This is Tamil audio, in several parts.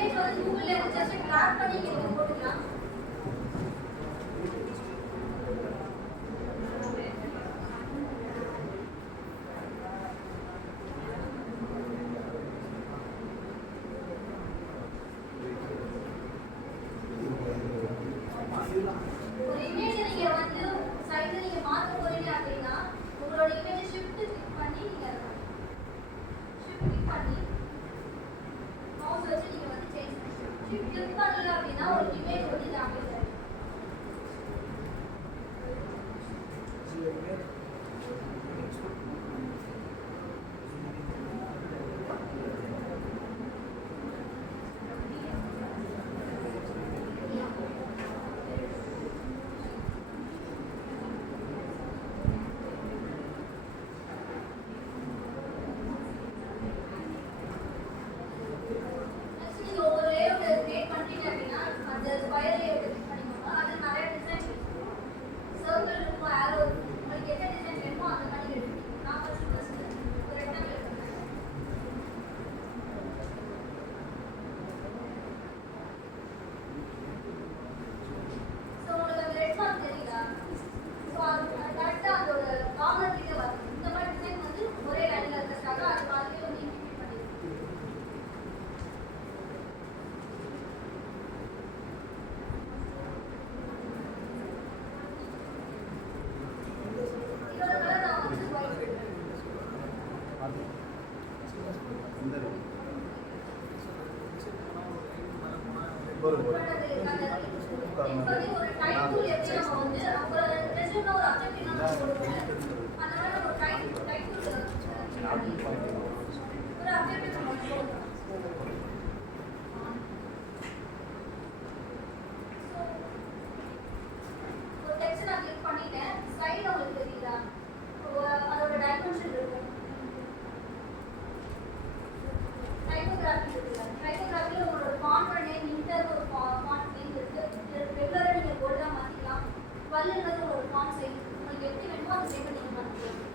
இமேஜ் வந்து கூகுள்ல ஜஸ்ட் கிராப் பண்ணி நீங்க போட்டுக்கலாம். ஒரு இமேஜ் நீங்க வந்து சைடுல நீங்க மாத்த போறீங்க அப்படின்னா உங்களோட இமேஜ் ஷிஃப்ட் கிளிக் பண்ணி நீங்க ஷிஃப்ட் கிளிக் பண்ணி மவுஸ் வச்சு நீங்க வந்து சேஞ்ச் பண்ணிக்கலாம். ஷிஃப்ட் கிளிக் பண்ணல அப்படின்னா ஒரு இமேஜ் வந்து டேமேஜ் ஆயிடும். நீங்க ஒரு லேஅவுட் கிரியேட் பண்றீங்க அப்படின்னா அந்த ஸ்கொயர் லேஅவுட் கிளிக் பண்ணிக்கோங்க. அது நிறைய டிசைன் இருக்கும். சர்க்கிள் இருக்கும், ஆரோ இருக்கும். உங்களுக்கு என்ன டிசைன் வேணுமோ அந்த மாதிரி எடுத்துக்கோங்க. நான் ஃபர்ஸ்ட் ஒரு ரெக்டாங்கிள் எடுத்துக்கிறேன். ஸோ உங்களுக்கு அந்த ரெட் மார்க் தெரியுதா? ஸோ அது கரெக்டாக அதோட கார்னர் கிட்ட வரும். இந்த மாதிரி டிசைன் வந்து ஒரே லைனில் இருக்கிறதுக்காக அது மாதிரியே வந்து இன்டிமேட் பண்ணிருக்கோம். இதோட கலர் நான் வந்து ஒயிட் எடுக்கிறேன். இப்போதே ஒரு டைப் டூல் எப்படி நம்ம வந்து ஒரு ரெஸ்யூம்ல ஒரு அப்ஜெக்டிவ் நம்ம கொடுப்போம். அந்த மாதிரி நம்ம ஒரு டைப் டூல் ஒரு அப்ஜெக்டிவ் நம்ம கொடுப்போம். ஒரு டெக்ஸ்ட் நான் கிளிக் பண்ணிட்டேன். ஸ்டைல் உங்களுக்கு தெரியுதா? அதோட டைமென்ஷன் இருக்கும். டைப்போகிராஃபி இருக்குல்ல, டைப்போகிராஃபியில் உங்களோட ஃபாண்ட் நேம் இன்டர் ஒரு ஃபாண்ட் நேம் இருக்கு. ரெகுலராக நீங்கள் போல்டாக மாற்றிக்கலாம். 12ன்றது ஒரு ஃபாண்ட் சைஸ். உங்களுக்கு எப்படி வேணுமோ அதை சேவ் நீங்கள் மாற்றிக்கலாம்.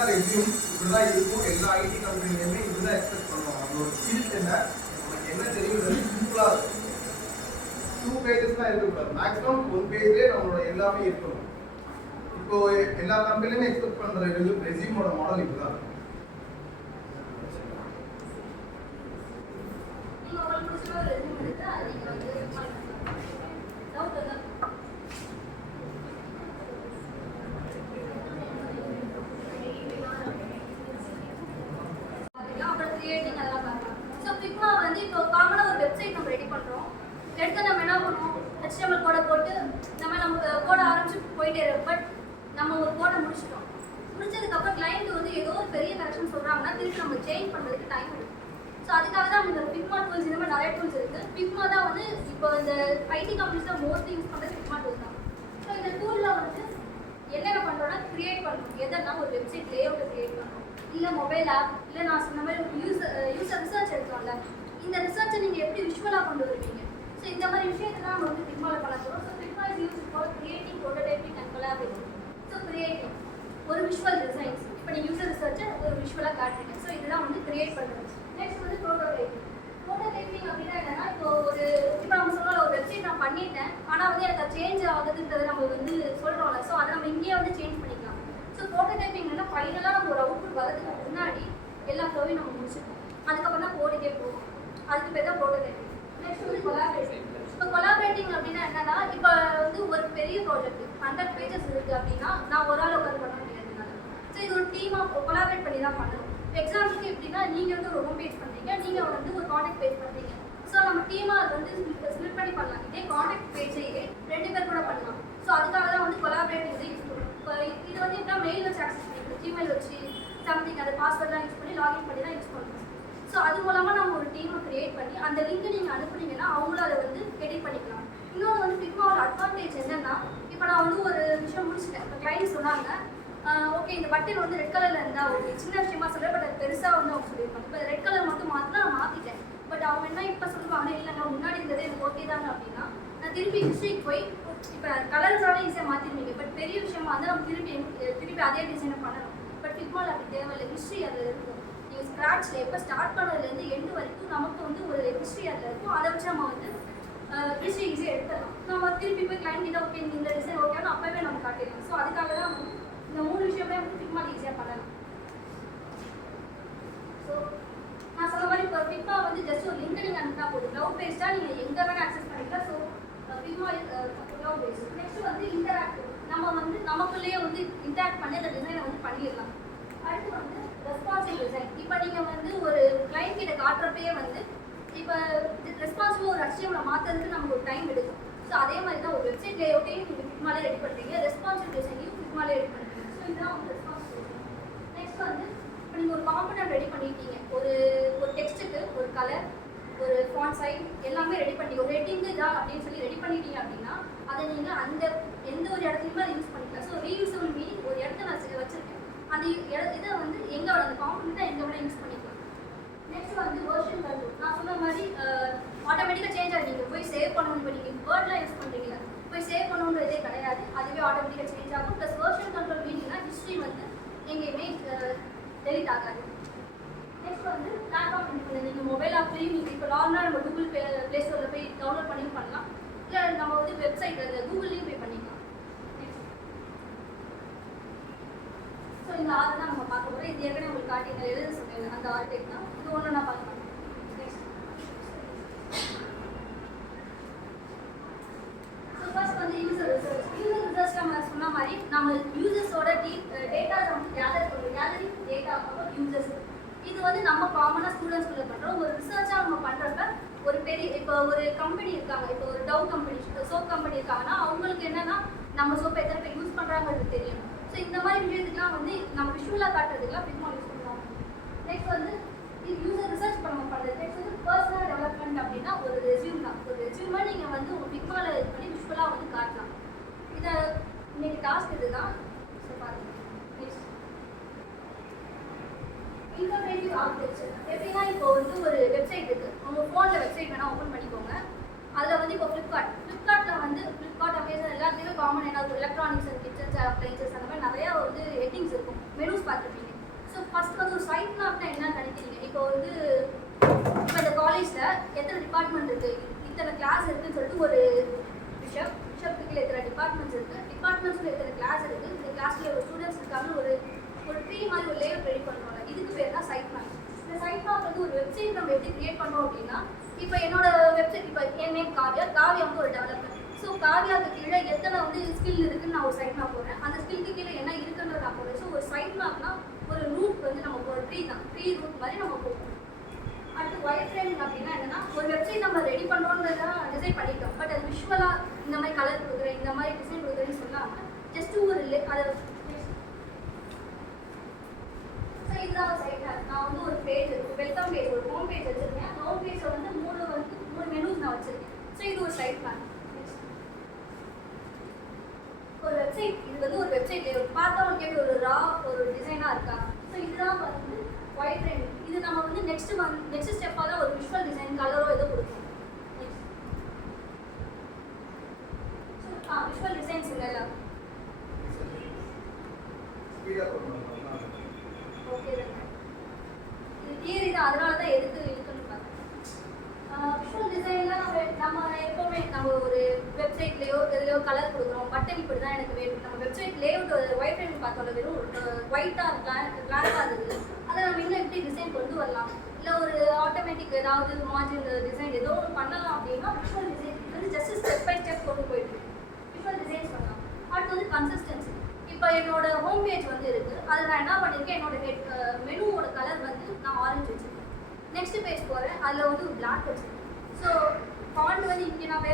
இதுதான் ரெஸ்யூம், இப்படிதான் இருக்கும். எல்லா ஐடி கம்பெனிலையுமே இதுதான் எக்ஸ்பெக்ட் பண்ணுவாங்க. நம்மளோட ஸ்கில்ஸ் என்ன, நமக்கு என்ன தெரியும், சிம்பிளாக இருக்கும். 2 பேஜஸ்லாம் இருக்கக்கூடாது, மேக்ஸிமம் 1 பேஜ்லேயே நம்மளோட எல்லாமே இருக்கணும். இப்போ எல்லா கம்பெனிலுமே எக்ஸ்பெக்ட் பண்ணுற ரெஸ்யூமோட மாடல் இப்படிதான். HTML கோடை போட்டு நம்ம கோட ஆரம்பிச்சு போயிட்டே இருக்கோம். பட் நம்ம ஒரு கோடை முடிச்சிட்டோம். முடிச்சதுக்கப்புறம் கிளைண்ட் வந்து ஏதோ ஒரு பெரிய கரெக்ஷன் சொல்கிறாங்கன்னா திருப்பி நம்ம சேஞ்ச் பண்ணுறதுக்கு டைம் எடுக்கும். ஸோ அதுக்காக தான் இந்த ஃபிக்மா டூல்ஸ், இந்த மாதிரி நிறைய டூல்ஸ் இருக்குது. ஃபிக்மா தான் வந்து இப்போ இந்த ஐடி கம்பெனிஸில் மோஸ்ட்லி யூஸ் பண்ணுறது ஃபிக்மா டூல் தான். ஸோ இந்த டூலில் வந்து என்னென்ன பண்ணுறோன்னா கிரியேட் பண்ணணும். எதனா ஒரு வெப்சைட் லேஅவுட்டை கிரியேட் பண்ணணும், இல்லை மொபைல் ஆப், இல்லை நான் சொன்ன மாதிரி யூசர் ரிசர்ச் எடுத்தோம்ல, இந்த ரிசர்ச்சை நீங்கள் எப்படி விஷுவலாக கொண்டு வருவீங்க. ஸோ இந்த மாதிரி விஷயத்தெல்லாம் நம்ம வந்து ஃபிக்மாவில் பண்ண போகிறோம். So Figma is use for creating, prototyping and collaboration. So creating ஒரு விஷுவல் டிசைன்ஸ், இப்போ நீங்கள் யூசர் ரிசர்ச்சை ஒரு விஷுவலாக காட்டுறீங்க. ஸோ இதெல்லாம் வந்து கிரியேட் பண்ணுறது. நெக்ஸ்ட் வந்து ப்ரோட்டோடைப்பிங். ப்ரோட்டோடைப்பிங் அப்படின்னா என்னன்னா, இப்போ நம்ம சொல்லலாம் ஒரு வெப்சைட் நான் பண்ணிட்டேன், ஆனால் வந்து எனக்கு அது சேஞ்ச் ஆகுதுன்றது நம்ம வந்து சொல்கிறோம்ல. ஸோ அதை நம்ம இங்கேயே வந்து சேஞ்ச் பண்ணிக்கலாம். ஸோ ப்ரோட்டோடைப்பிங்னா ஃபைனலாக நம்ம ஒரு அவுட்புட் வரதுக்கு முன்னாடி எல்லா ஃப்ளோவையும் நம்ம முடிச்சுப்போம். அதுக்கப்புறம் தான் கோடிங்கே போகும். அதுக்கு பேர் தான் ப்ரோட்டோடைப்பிங். நெக்ஸ்ட் வந்து கொலாபரேட்டிங். இப்போ கொலாபரேட்டிங் அப்படின்னா என்னன்னா, இப்போ வந்து ஒரு பெரிய ப்ராஜெக்ட் 100 பேஜஸ் இருக்குது அப்படின்னா நான் ஒரு ஆள் உட்காந்து பண்ண முடியாதுனால, ஸோ இது ஒரு டீமாக கொலாபரேட் பண்ணி தான் பண்ணணும். எக்ஸாம்பிளுக்கு எப்படின்னா, நீங்கள் வந்து ஒரு ஹோம் பேஜ் பண்ணுறீங்க, நீங்கள் வந்து ஒரு காண்டாக்ட் பேஜ் பண்ணுறீங்க. ஸோ நம்ம டீமாக அது வந்து ஸ்பிளிட் பண்ணி பண்ணலாம். இதே காண்டாக்ட் பேஜையே 2 பேர் கூட பண்ணலாம். ஸோ அதுக்காக தான் வந்து கொலாபரேட்டிங் வந்து யூஸ் பண்ணுவோம். இப்போ இது வந்து எப்படின்னா மெயில் வச்சு ஆக்சஸ் பண்ணிக்கலாம், ஜிமெயில் வச்சு சம்திங் அந்த பாஸ்வேர்ட்லாம் யூஸ் பண்ணி லாகின் பண்ணி தான் யூஸ் பண்ணுவோம். ஸோ அது மூலமாக நம்ம ஒரு டீமை க்ரியேட் பண்ணி அந்த லிங்க்கை நீங்கள் அனுப்புனீங்கன்னா அவங்களும் அதை வந்து எடிட் பண்ணிக்கலாம். இன்னொன்று வந்து ஃபிக்மாவோட அட்வான்டேஜ் என்னென்னா, இப்போ நான் வந்து ஒரு விஷயம் முடிச்சுட்டேன். இப்போ கிளைண்ட் சொன்னாங்க, ஓகே இந்த பட்டன் வந்து ரெட் கலரில் இருந்தால் ஓகே, சின்ன விஷயமா சொல்ல, பட் அது பெருசாக வந்து அவங்க சொல்லியிருப்பாங்க. இப்போ ரெட் கலர் மட்டும் மாற்றினா நான் மாற்றிட்டேன். பட் அவங்க என்ன இப்போ சொல்லுவாங்க, இல்லைங்க முன்னாடி இருந்ததே எனக்கு ஓகே தாங்க அப்படின்னா, நான் திருப்பி ஹிஸ்ட்ரிக்கு போய் இப்போ கலர்ஸால ஈஸியாக மாற்றிருவீங்க. பட் பெரிய விஷயமா வந்து நம்ம திருப்பி அதே டிசைனை பண்ணணும். பட் ஃபிக்மாவில் அப்படி தேவையில்லை, ஹிஸ்ட்ரி அதில் இருக்கும். நீங்கள் ஸ்க்ராட்சில் எப்போ ஸ்டார்ட் பண்ணதுலேருந்து எண்டு வரைக்கும் நமக்கு வந்து ஒரு ஹிஸ்ட்ரி அதில் இருக்கும். அதை வச்சு நம்ம வந்து ஹிஸ்ட்ரி ஈஸியாக எடுத்துடலாம். நம்ம திருப்பி போய் கிளைண்ட் கிட்ட ஓகே இந்த டிசைன் ஓகேன்னு அப்போவே நம்ம காட்டிடலாம். ஸோ அதுக்காக தான் இந்த 3 விஷயமே வந்து ஃபிக்மாவில் ஈஸியாக பண்ணலாம். ஸோ நான் சொன்ன மாதிரி இப்போ ஃபிக்மா வந்து ஜஸ்ட் ஒரு லிங்க் நீங்கள் அனுப்பினா போதும். க்ளவுட் பேஸ்டாக நீங்கள் எங்கே வேணால் ஆக்சஸ் பண்ணிக்கலாம். So Figma cloud based. Next வந்து இன்டராக்டிவ். நம்ம வந்து நமக்குள்ளேயே வந்து இன்டராக்ட் பண்ணி அந்த டிசைனை வந்து பண்ணிடலாம். அடுத்து வந்து ரெஸ்பான்சிவ் டிசைன். இப்போ நீங்கள் வந்து ஒரு கிளைண்ட் கிட்ட காட்டுறப்பயே வந்து இப்போ ரெஸ்பான்சிவ் ஒரு HTML மாற்றுறதுக்கு நமக்கு ஒரு டைம் எடுக்கும். ஸோ அதே மாதிரி தான் ஒரு வெப்சைட் லேஅவுட்டையும் நீங்கள் ஃபிக்மாலே ரெடி பண்ணுறீங்க, ரெஸ்பான்சிவ் டிசைனையும் ஃபிக்மாலே ரெடி பண்ணுறீங்க. ஸோ இதுதான் வந்து ரெஸ்பான்சிவ் டிசைன். நெக்ஸ்ட் வந்து இப்போ நீங்கள் ஒரு காம்பனன்ட் ரெடி பண்ணிட்டீங்க, ஒரு டெக்ஸ்ட்டுக்கு ஒரு கலர், ஒரு ஃபாண்ட் சைஸ் எல்லாமே ரெடி பண்ணி ஒரு ஹெட்டிங் இதான் அப்படின்னு சொல்லி ரெடி பண்ணிட்டீங்க அப்படின்னா அதை நீங்கள் அந்த எந்த ஒரு இடத்துலையுமே அதை யூஸ் பண்ணிக்கலாம். ஸோ ரீயூசபிள் மீனிங் ஒரு இடத்த நான் வச்சுருக்கேன், அந்த இதை வந்து எங்கே அந்த காம்பனண்ட்டை எங்கே வேணால் யூஸ் பண்ணிக்கலாம். நெக்ஸ்ட் வந்து வெர்ஷன் கண்ட்ரோல். நான் சொன்ன மாதிரி ஆட்டோமேட்டிக்காக சேஞ்ச் ஆகிடுங்க. நீங்கள் போய் சேவ் பண்ணணும், இப்போ நீங்கள் வேர்ட்லாம் யூஸ் பண்ணுறீங்களா, போய் சேவ் பண்ணணுன்றதே கிடையாது, அதுவே ஆட்டோமேட்டிக்காக சேஞ்ச் ஆகும். ப்ளஸ் வெர்ஷன் கண்ட்ரோல் மீனிங்னா ஹிஸ்ட்ரி வந்து எங்கேயுமே டெலிட் ஆகாது. நெக்ஸ்ட் வந்து பிளாட்ஃபார்ம் இன்ஃபுல். நீங்கள் மொபைல் ஆப்லேயும் நீங்கள் இப்போ நார்மலாக நம்ம கூகுள் ப்ளே ஸ்டோரில் போய் டவுன்லோட் பண்ணி பண்ணலாம், இல்லை நம்ம வந்து வெப்சைட் கூகுள்லேயும் போய் பண்ணிக்கலாம். ஸோ இந்த 6 தான் நம்ம பார்க்க போகிறோம். இது ஏற்கனவே உங்களுக்கு காட்டி எழுத சொன்னேன், அந்த 6 டைப் தான். இது ஒன்று நான் பார்க்கலாம். ஸோ ஃபர்ஸ்ட் வந்து யூசர் ரிசர்ச். யூசர் ரிசர்ச் நம்ம சொன்ன மாதிரி நம்ம யூசர்ஸோட டேட்டாஸை வந்து கேதரிங் டேட்டா அபவுட் யூசர்ஸ். இது வந்து நம்ம காமனாக ஸ்டூடெண்ட்ஸ்குள்ளே பண்ணுறோம். ஒரு ரிசர்ச்சாக நம்ம பண்ணுறப்ப ஒரு பெரிய இப்போ ஒரு கம்பெனி இருக்காங்க, இப்போ ஒரு டவ் கம்பெனி, சோப் கம்பெனி இருக்காங்கன்னா அவங்களுக்கு என்னென்னா நம்ம சோப்பை எத்தனை பேர் யூஸ் பண்ணுறாங்கிறது தெரியும். ஸோ இந்த மாதிரி விஷயத்துக்குலாம் வந்து நம்ம விஷுவலாக காட்டுறதுக்குலாம் ஃபிக்மா யூஸ் பண்ணுவாங்க. நெக்ஸ்ட் வந்து யூசர் ரிசர்ச் நம்ம பண்ணுறது. நெக்ஸ்ட் வந்து பர்சனல் டெவலப்மெண்ட் அப்படின்னா ஒரு ரெஸ்யூம் தான். ஒரு ரெஸ்யூமை நீங்கள் வந்து உங்கள் ஃபிக்மாவில் இது பண்ணி விஷுவலாக வந்து காட்டலாம். இதை இன்னைக்கு டாஸ்க் இது தான். ஸோ பாருங்கள். Next informative architecture. எப்படின்னா இப்போ வந்து ஒரு வெப்சைட் இருக்குது, உங்கள் ஃபோனில் வெப்சைட் வேணால் ஓப்பன் பண்ணிக்கோங்க. அதில் வந்து இப்போ ஃப்ளிப்கார்ட்டில் வந்து ஃப்ளிப்கார்ட், அமேசான் எல்லாத்துலேயுமே காமன் என்ன ஒரு எலக்ட்ரானிக்ஸ் அண்ட் கிச்சன்ஸ் அப்ளைன்சஸ் அந்த மாதிரி நிறையா வந்து ஹெட்டிங்ஸ் இருக்கும், மெனூஸ் பார்த்துருப்பீங்க. என்ன நினைக்கிறீங்க? இப்போ வந்து இப்போ இந்த காலேஜ்ல எத்தனை டிபார்ட்மெண்ட் இருக்கு, இத்தனை கிளாஸ் இருக்குன்னு சொல்லிட்டு ஒரு பிஷப்க்கு எத்தனை டிபார்ட்மெண்ட்ஸ் இருக்கு, டிபார்ட்மெண்ட்ஸ்ல எத்தனை கிளாஸ் இருக்கு, இந்த கிளாஸ்ல ஒரு ஸ்டூடெண்ட்ஸ் இருக்காங்க, ஒரு ட்ரீ மாதிரி ஒரு லேஅவுட் ரெடி பண்ணுவாங்க. இதுக்கு பேர் தான் சைட் மேப். இந்த சைட் மேப் வந்து ஒரு வெப்சைட் நம்ம எப்படி கிரியேட் பண்ணோம் அப்படின்னா, இப்போ என்னோட வெப்சைட், இப்போ என் நேம் காவியா வந்து ஒரு டெவலப்பர். ஸோ காவியாவுக்கு கீழே எத்தனை வந்து ஸ்கில் இருக்குன்னு நான் ஒரு சைட் மேப் போடுறேன். அந்த ஸ்கில்க்கு கீழே என்ன இருக்குன்னு நான் போடுறேன். ஸோ ஒரு சைட் மேப்னா ஒரு ரூட் வந்து நம்ம ஒரு ட்ரீ ரூட் மாதிரி நம்ம போடுறோம். அடுத்து ஒயிட் ஃப்ரேமிங் அப்படின்னா என்னன்னா, ஒரு வெப்சைட் நம்ம ரெடி பண்ணுறோன்றத டிசைன் பண்ணிட்டோம். பட் அது விஷுவலாக இந்த மாதிரி கலர் கொடுக்குறேன், இந்த மாதிரி டிசைன் கொடுக்குறேன்னு சொல்லாமல் ஜஸ்ட் ஒரு அதை ஸோ இதுதான் சைட் மேப். நான் வந்து ஒரு பேஜ் வெல்கம் பேஜ், ஒரு ஹோம் பேஜ் வச்சிருக்கேன். ஹோம் பேஜில் வந்து மூணு மெனூஸ் நான் வச்சிருக்கேன். ஸோ இது ஒரு சைட் மேப். ஒரு வெப்சைட், இது வந்து ஒரு வெப்சைட் பார்த்தா உங்களுக்கு ஒரு டிசைனாக இருக்கா? ஸோ இதுதான் வந்து ஒயிட் ஃப்ரேமிங். இது நம்ம வந்து நெக்ஸ்ட் ஸ்டெப்பாக தான் ஒரு விஷுவல் டிசைன் கலரோ ஏதோ கொடுக்கும். விஷுவல் டிசைன்ஸ் இல்லைல்ல, ஓகே தானே? இது தியரி தான், அதனால தான் எதுக்கு இருக்குன்னு பார்த்தேன். விஷுவல் டிசைன்லாம் நம்ம எப்போவுமே நம்ம ஒரு வெப்சைட்லேயோ எதுலையோ கலர் கொடுக்குறோம், பட்டன் இப்படி தான் எனக்கு வேணும். நம்ம வெப்சைட் லேஅவுட் ஒயிட் ஃப்ரேமிங் பார்த்தோம்ல, வெறும் ஒயிட்டாக பிளாங்காக இருந்தது. அதை நம்ம இன்னும் எப்படி டிசைன் கொண்டு வரலாம், இல்லை ஒரு ஆட்டோமேட்டிக் ஏதாவது மார்ஜின் டிசைன் ஏதோ ஒன்று பண்ணலாம் அப்படின்னா விஷுவல் டிசைன் வந்து ஜஸ்ட் ஸ்டெப் பை ஸ்டெப் கொண்டு போயிட்டு விஷுவல் டிசைன்ஸ் பண்ணலாம். அடுத்து வந்து கன்சிஸ்டன்சி. இப்போ என்னோட ஹோம் பேஜ் வந்து இருக்குது, அதில் நான் என்ன பண்ணியிருக்கேன், என்னோட மெனுவோட கலர் வந்து நான் ஆரஞ்சு வச்சுருக்கேன். நெக்ஸ்ட் பேஜ் போகிறேன், அதில் வந்து ஒரு பிளாக் வச்சுருக்கேன். ஸோ ஃபாண்ட் வந்து இங்கே நான்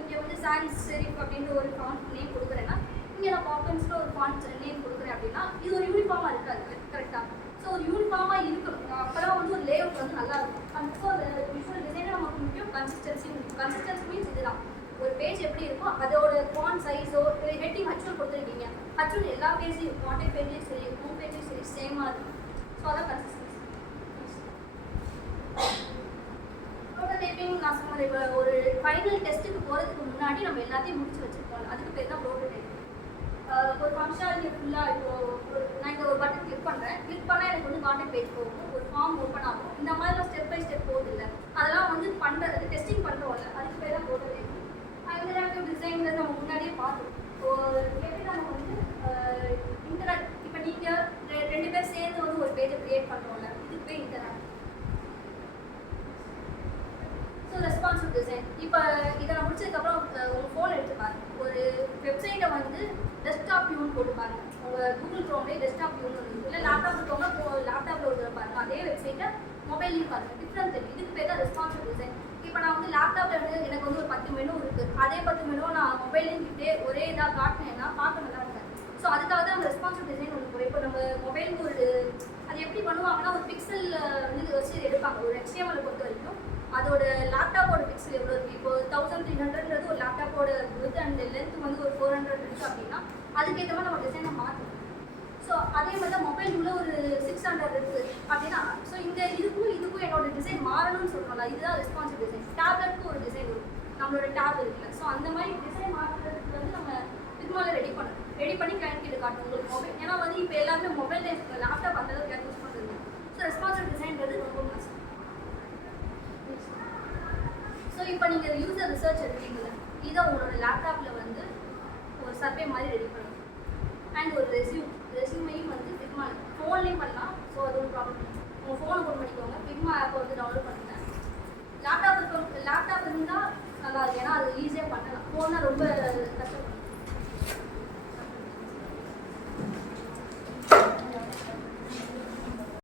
இங்கே வந்து சான்ஸ் செரிஃப் அப்படின்ற ஒரு ஃபாண்ட் நேம் கொடுக்குறேன்னா, இங்கே நான் பாப்பன்ஸில் ஒரு ஃபாண்ட் நேம் கொடுக்குறேன் அப்படின்னா இது ஒரு யூனிஃபார்மாக இருக்காது கரெக்டாக. ஸோ ஒரு யூனிஃபார்மாக இருக்கணும், அப்போலாம் வந்து ஒரு லேஅவுட் வந்து நல்லா இருக்கும். ஸோ அந்த விஷுவல் டிசைனை நமக்கு முக்கியம் கன்சிஸ்டன்சி மீன்ஸ் இதுதான். ஒரு பேஜ் எப்படி இருக்கோ அதோட ஃபாண்ட் சைஸோ ஹெட்டிங் ஹச்சுவல் கொடுத்துருக்கீங்க, ஹச்சுவல் எல்லா பேஜ்லையும் கான்டெக்ட் பேஜ்லையும் சரி ஹோம் பேஜ்லையும் சரி சேமாக இருக்கும். ஸோ அதான் கன்சிஸ்டன்சி. ப்ரோட்டோடைப்பிங் நான் சொன்னது, இப்போ ஒரு ஃபைனல் டெஸ்ட்டுக்கு போகிறதுக்கு முன்னாடி நம்ம எல்லாத்தையும் முடிச்சு வச்சுருக்கோம், அதுக்கு பேர் தான் ப்ரோட்டோடைப்பிங். ஒரு ஃபங்க்ஷனாலிட்டி ஃபுல்லாக இப்போ நான் இங்கே ஒரு பட்டன் கிளிக் பண்ணுறேன், கிளிக் பண்ணால் எனக்கு வந்து கான்டெக்ட் பேஜ் போகும், ஒரு ஃபார்ம் ஓப்பன் ஆகும். இந்த மாதிரிலாம் ஸ்டெப் பை ஸ்டெப் போகுது இல்லை, அதெல்லாம் வந்து பண்ணுறது டெஸ்டிங் பண்ணுறோம்ல, அதுக்கு பேர் தான் ப்ரோட்டோடைப்பிங். இன்டராக்டிவ் டிசைன்ங்கிறது நம்ம முன்னாடியே பார்த்தோம். எப்படி நம்ம வந்து இப்போ நீங்கள் 2 பேர் சேர்ந்து வந்து ஒரு பேஜை க்ரியேட் பண்ணுறோம்ல, இதுக்கு பேர் இன்டராக்டிவ். So responsive design. இப்போ இதை நான் முடிச்சதுக்கப்புறம் உங்கள் ஃபோன் எடுத்து பாருங்க, ஒரு வெப்சைட்டை வந்து டெஸ்க்டாப் வியூன்னு போட்டு பாருங்க. உங்கள் கூகுள் க்ரோம்லேயே டெஸ்க்டாப் வியூன்னு இருக்குது, இல்லை லேப்டாப் இருக்கவங்க லேப்டாப்பில் ஒரு பாருங்கள், அதே வெப்சைட்டை மொபைல்லையும் பாருங்கள், டிஃப்ரெண்ட் தெரியும். இதுக்கு பேர் தான் ரெஸ்பான்சிவ் டிசைன். இப்போ நான் வந்து லேப்டாப்பில் வந்து எனக்கு வந்து ஒரு 10 மெனு இருக்குது, அதே 10 மெனுவை நான் மொபைல்லையும் கிட்டே ஒரே இதாக காட்டினேன்னா பார்க்க நல்லா இருக்காது. ஸோ அதுக்காக தான் அந்த ரெஸ்பான்சிவ் டிசைன் ஒன்று போகிறோம். இப்போ நம்ம மொபைலுக்கு ஒரு அது எப்படி பண்ணுவாங்கன்னா, ஒரு பிக்சல் வந்து வச்சு எடுப்பாங்க. ஒரு HTML பொறுத்த வரைக்கும் அதோட லேப்டாப்போட பிக்சல் எவ்வளோ இருக்குது, இப்போ 1300ன்றது ஒரு லேப்டாப்போட வித் அண்ட் லென்த் வந்து ஒரு 400 இருக்குது அப்படின்னா அதுக்கேற்ற மாதிரி நம்ம டிசைனை மாற்றணும். ஸோ அதே மாதிரி தான் மொபைல் உள்ள ஒரு 600 இருக்குது அப்படின்னா, ஸோ இந்த இதுக்கும் என்னோட டிசைன் மாறணும்னு சொல்கிறோம்ல, இதுதான் ரெஸ்பான்சிவ் டிசைன். டேப்லெட்டுக்கு ஒரு டிசைன் இருக்கும், நம்மளோட டேப் இருக்குல்ல, ஸோ அந்த மாதிரி டிசைன் மாற்றுறதுக்கு வந்து நம்ம ஃபிக்மாவில் ரெடி பண்ணி கிளைண்ட் கிட்ட காட்டணும் உங்களுக்கு மொபைல். ஏன்னா வந்து இப்போ எல்லாருமே மொபைல் லேப்டாப் அந்தளவுக்கு யாரும் யூஸ் பண்ணுறது. ஸோ ரெஸ்பான்சிவ் டிசைன்றது ரொம்ப மஸ்ட். ஸோ இப்போ நீங்கள் யூசர் ரிசர்ச் எடுக்கிறீங்களா, இதை உங்களோட லேப்டாப்பில் வந்து ஒரு சர்வே மாதிரி ரெடி பண்ணணும். அண்ட் ஒரு ரெஸ்யூமையும் வந்து ஃபிக்மா ஃபோன்லேயும் பண்ணலாம். ஸோ அது ஒரு ப்ராப்ளம் இல்லை, உங்கள் ஃபோனை ஓப்பன் பண்ணிக்கோங்க, ஃபிக்மா ஆப்பை வந்து டவுன்லோட் பண்ணுங்கள். லேப்டாப் இருந்தால் நல்லா இருக்கும், ஏன்னா அது ஈஸியாக பண்ணலாம். ஃபோன்னா ரொம்ப